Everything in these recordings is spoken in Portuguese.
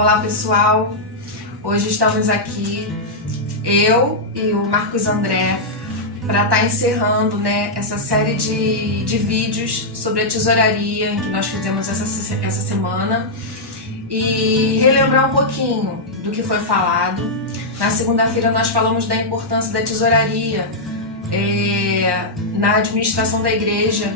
Olá pessoal, hoje estamos aqui, eu e o Marcos André, para estar encerrando essa série de vídeos sobre a tesouraria que nós fizemos essa semana e relembrar um pouquinho do que foi falado. Na segunda-feira nós falamos da importância da tesouraria na administração da igreja.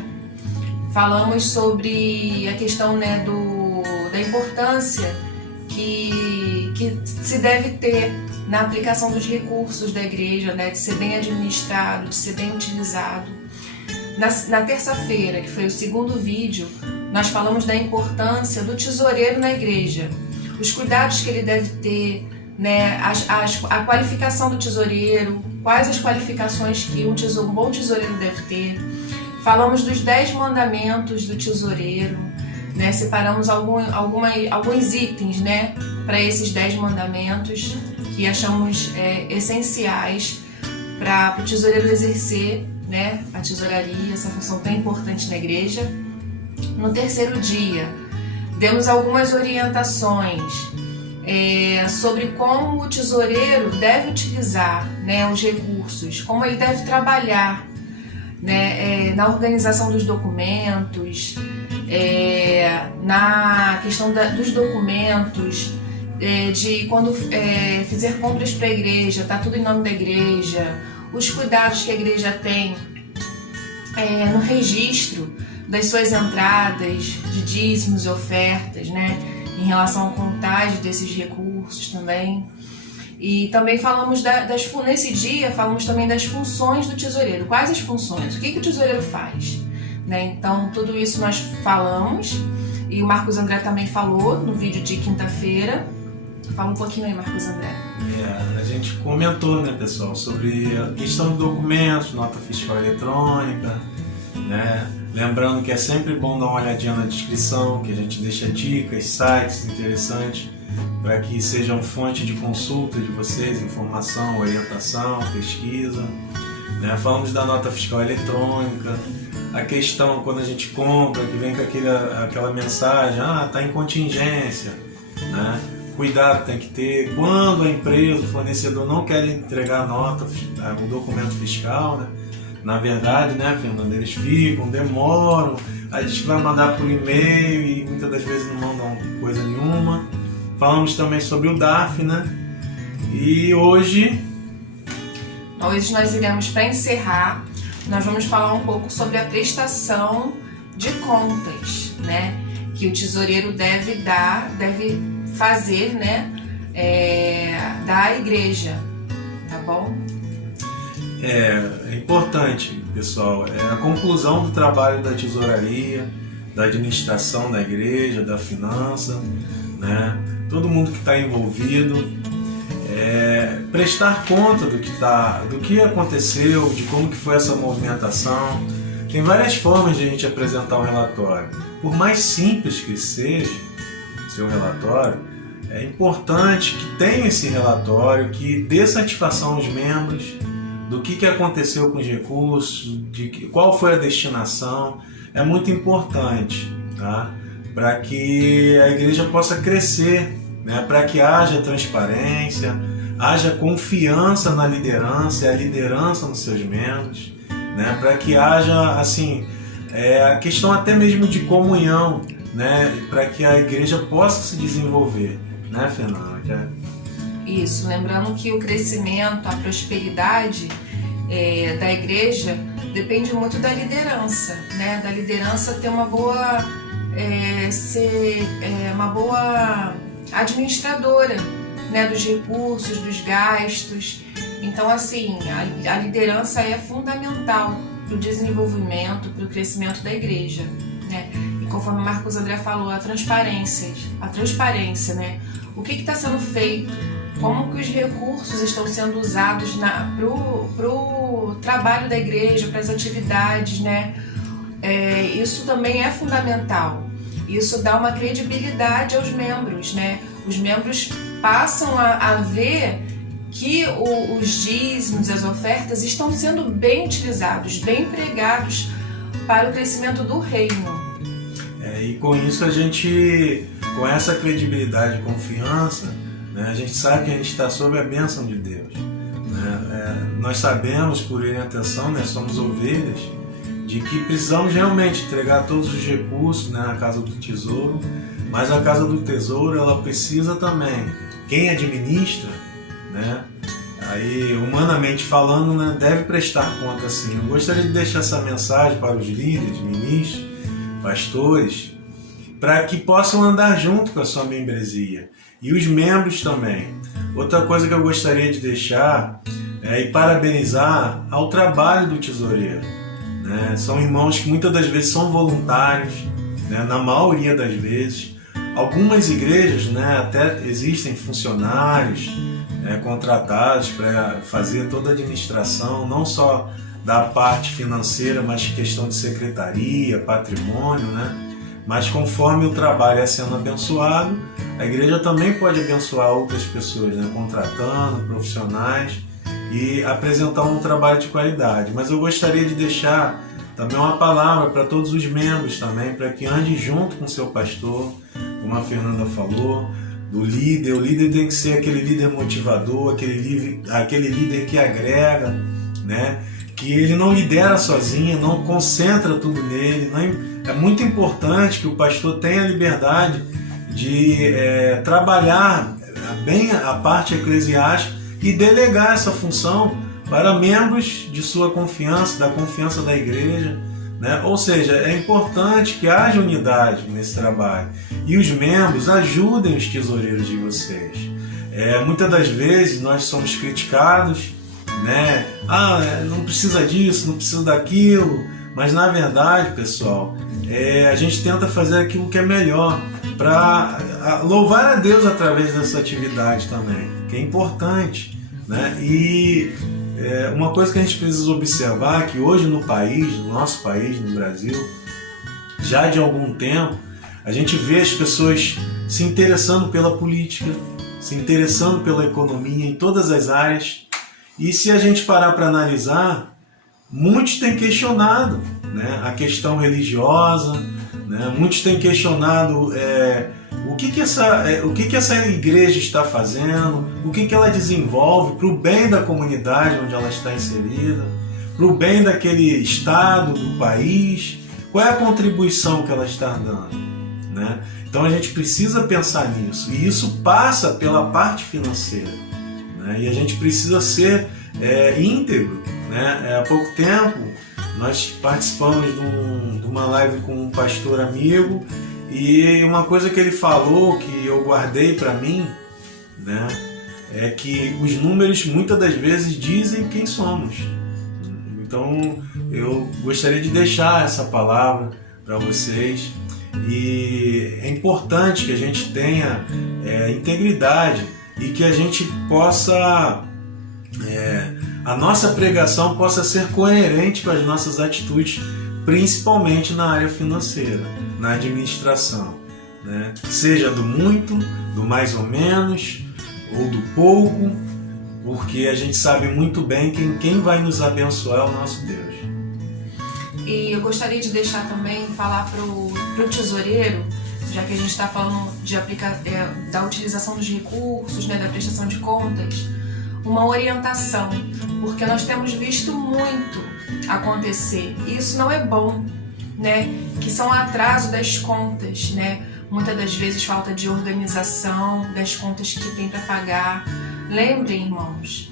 Falamos sobre a questão da importância que se deve ter na aplicação dos recursos da igreja, de ser bem administrado, de ser bem utilizado. Na terça-feira, que foi o segundo vídeo, nós falamos da importância do tesoureiro na igreja, os cuidados que ele deve ter, a qualificação do tesoureiro, quais as qualificações que um bom tesoureiro deve ter. Falamos dos 10 mandamentos do tesoureiro, separamos alguns itens para esses 10 mandamentos que achamos essenciais para o tesoureiro exercer a tesouraria, essa função tão importante na igreja. No terceiro dia, demos algumas orientações sobre como o tesoureiro deve utilizar os recursos, como ele deve trabalhar na organização dos documentos, na questão dos documentos, de quando fizer compras para a igreja, tá tudo em nome da igreja, os cuidados que a igreja tem no registro das suas entradas de dízimos e ofertas, em relação à contagem desses recursos também. E também falamos nesse dia falamos também das funções do tesoureiro. Quais as funções? O que o tesoureiro faz? Então, tudo isso nós falamos, e o Marcos André também falou no vídeo de quinta-feira. Fala um pouquinho aí, Marcos André. A gente comentou, pessoal, sobre a questão de documentos, nota fiscal eletrônica, Lembrando que é sempre bom dar uma olhadinha na descrição, que a gente deixa dicas, sites interessantes, para que sejam fonte de consulta de vocês, informação, orientação, pesquisa. Falamos da nota fiscal eletrônica, a questão quando a gente compra, que vem com aquela mensagem, está em contingência, Cuidado tem que ter quando a empresa, o fornecedor não quer entregar a nota, o documento fiscal, Na verdade, Fernando, eles demoram, a gente vai mandar por e-mail e muitas das vezes não mandam coisa nenhuma. Falamos também sobre o DARF, E hoje nós iremos, para encerrar, nós vamos falar um pouco sobre a prestação de contas, que o tesoureiro deve fazer, da igreja, tá bom? É importante, pessoal, a conclusão do trabalho da tesouraria, da administração da igreja, da finança, todo mundo que está envolvido, prestar conta do que aconteceu, de como que foi essa movimentação. Tem várias formas de a gente apresentar um relatório. Por mais simples que seja seu relatório, é importante que tenha esse relatório, que dê satisfação aos membros do que aconteceu com os recursos, qual foi a destinação. É muito importante, para que a igreja possa crescer, para que haja transparência, haja confiança na liderança e a liderança nos seus membros, para que haja a questão até mesmo de comunhão, para que a igreja possa se desenvolver, Fernanda? Isso, lembrando que o crescimento, a prosperidade da igreja depende muito da liderança, da liderança ter uma boa uma boa administradora, dos recursos, dos gastos. Então, a liderança é fundamental para o desenvolvimento, para o crescimento da igreja, E conforme o Marcos André falou, a transparência, o que está sendo feito, como que os recursos estão sendo usados para o trabalho da igreja, para as atividades, isso também é fundamental. Isso dá uma credibilidade aos membros, Os membros passam a ver que os dízimos, as ofertas estão sendo bem utilizados, bem empregados para o crescimento do reino. E com isso a gente com essa credibilidade e confiança, né, a gente sabe que a gente está sob a bênção de Deus. Né? Nós sabemos, por orientação, né, somos ovelhas, de que precisamos realmente entregar todos os recursos, né, na casa do tesouro, mas a casa do tesouro ela precisa também, quem administra, né, aí humanamente falando, né, deve prestar conta sim. Eu gostaria de deixar essa mensagem para os líderes, ministros, pastores, para que possam andar junto com a sua membresia e os membros também. Outra coisa que eu gostaria de deixar é parabenizar ao trabalho do tesoureiro. Né? São irmãos que muitas das vezes são voluntários, né? Na maioria das vezes. Algumas igrejas, né, até existem funcionários contratados para fazer toda a administração, não só da parte financeira, mas questão de secretaria, patrimônio, né? Mas conforme o trabalho é sendo abençoado, a igreja também pode abençoar outras pessoas, né? Contratando profissionais e apresentar um trabalho de qualidade. Mas eu gostaria de deixar também uma palavra para todos os membros também, para que ande junto com o seu pastor, como a Fernanda falou, do líder. O líder tem que ser aquele líder motivador, aquele líder que agrega, né? Que ele não lidera sozinho, não concentra tudo nele. É muito importante que o pastor tenha a liberdade de trabalhar bem a parte eclesiástica e delegar essa função para membros de sua confiança, da confiança da igreja, né? Ou seja, é importante que haja unidade nesse trabalho e os membros ajudem os tesoureiros de vocês. Muitas das vezes nós somos criticados, né? Não precisa disso, não precisa daquilo, mas na verdade, pessoal, a gente tenta fazer aquilo que é melhor para louvar a Deus através dessa atividade também, que é importante, né? E uma coisa que a gente precisa observar é que hoje no nosso país, no Brasil, já de algum tempo, a gente vê as pessoas se interessando pela política, se interessando pela economia em todas as áreas. E se a gente parar para analisar, muitos têm questionado, né, a questão religiosa, né, muitos têm questionado o que essa igreja está fazendo, o que ela desenvolve para o bem da comunidade onde ela está inserida, para o bem daquele estado, do país, qual é a contribuição que ela está dando, né? Então a gente precisa pensar nisso, e isso passa pela parte financeira, né? E a gente precisa ser íntegro, né? Há pouco tempo nós participamos de uma live com um pastor amigo, e uma coisa que ele falou que eu guardei para mim, né, é que os números muitas das vezes dizem quem somos. Então eu gostaria de deixar essa palavra para vocês, e é importante que a gente tenha integridade e que a gente possa, a nossa pregação possa ser coerente com as nossas atitudes, principalmente na área financeira, na administração, né? Seja do muito, do mais ou menos, ou do pouco, porque a gente sabe muito bem que quem vai nos abençoar é o nosso Deus. E eu gostaria de deixar também, falar pro tesoureiro, já que a gente está falando de da utilização dos recursos, né, da prestação de contas, uma orientação, porque nós temos visto muito acontecer, e isso não é bom, né? Que são atraso das contas, né? Muitas das vezes falta de organização das contas que tem para pagar. Lembrem, irmãos,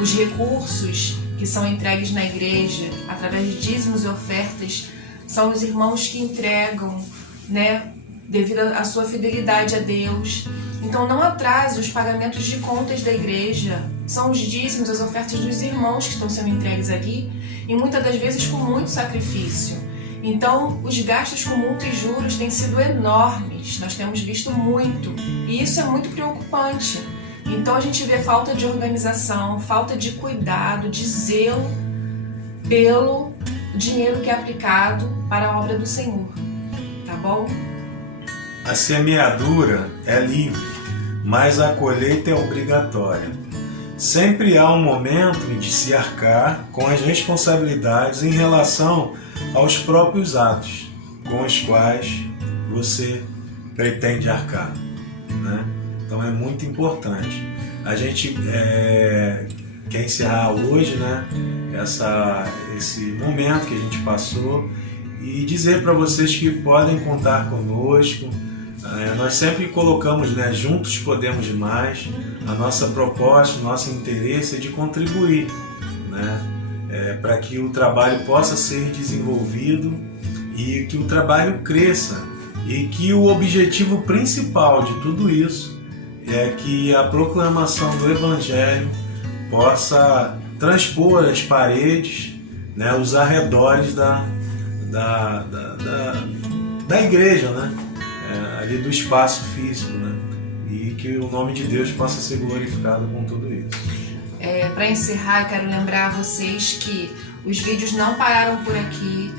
os recursos que são entregues na igreja através de dízimos e ofertas são os irmãos que entregam, né? Devido à sua fidelidade a Deus. Então não atrase os pagamentos de contas da igreja. São os dízimos, as ofertas dos irmãos que estão sendo entregues aqui, e muitas das vezes com muito sacrifício. Então os gastos com multa e juros têm sido enormes, nós temos visto muito, e isso é muito preocupante. Então a gente vê falta de organização, falta de cuidado, de zelo pelo dinheiro que é aplicado para a obra do Senhor, tá bom? A semeadura é livre, mas a colheita é obrigatória. Sempre há um momento de se arcar com as responsabilidades em relação aos próprios atos com os quais você pretende arcar, né? Então é muito importante. A gente quer encerrar hoje, né, esse momento que a gente passou e dizer para vocês que podem contar conosco. Nós sempre colocamos, né, juntos podemos mais. A nossa proposta, o nosso interesse é de contribuir, né, para que o trabalho possa ser desenvolvido e que o trabalho cresça, e que o objetivo principal de tudo isso é que a proclamação do Evangelho possa transpor as paredes, né, os arredores da igreja, né, ali do espaço físico, né, e que o nome de Deus possa ser glorificado com tudo isso. Para encerrar, eu quero lembrar a vocês que os vídeos não pararam por aqui,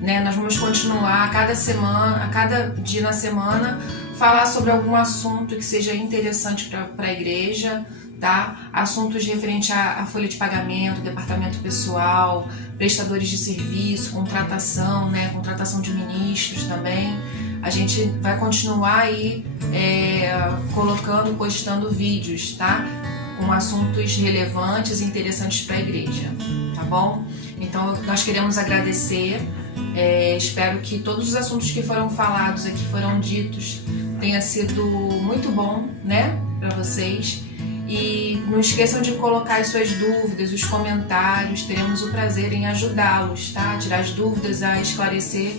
né? Nós vamos continuar a cada semana, a cada dia na semana, falar sobre algum assunto que seja interessante para a igreja, tá? Assuntos referentes à folha de pagamento, departamento pessoal, prestadores de serviço, contratação, né? Contratação de ministros também. A gente vai continuar aí postando vídeos, tá? Com assuntos relevantes e interessantes para a igreja, tá bom? Então nós queremos agradecer, espero que todos os assuntos que foram falados aqui, foram ditos, tenha sido muito bom, né, para vocês. E não esqueçam de colocar as suas dúvidas, os comentários, teremos o prazer em ajudá-los, tá? Tirar as dúvidas, a esclarecer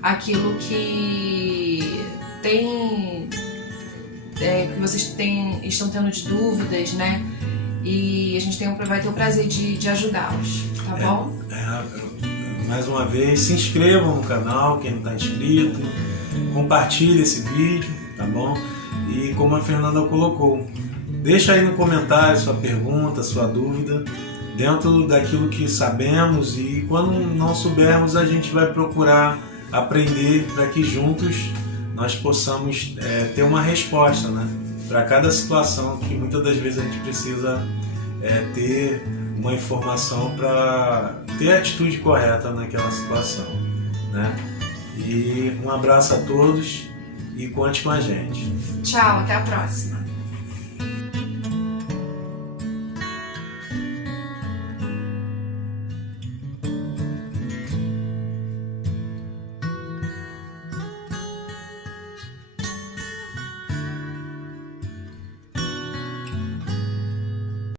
aquilo que que vocês estão tendo de dúvidas, né? E a gente vai ter o prazer de ajudá-los, tá bom? Mais uma vez, se inscrevam no canal, quem não está inscrito, compartilhe esse vídeo, tá bom? E como a Fernanda colocou, deixa aí no comentário sua pergunta, sua dúvida, dentro daquilo que sabemos, e quando não soubermos a gente vai procurar aprender para que juntos nós possamos ter uma resposta, né, para cada situação, que muitas das vezes a gente precisa ter uma informação para ter a atitude correta naquela situação, né? E um abraço a todos e conte com a gente. Tchau, até a próxima.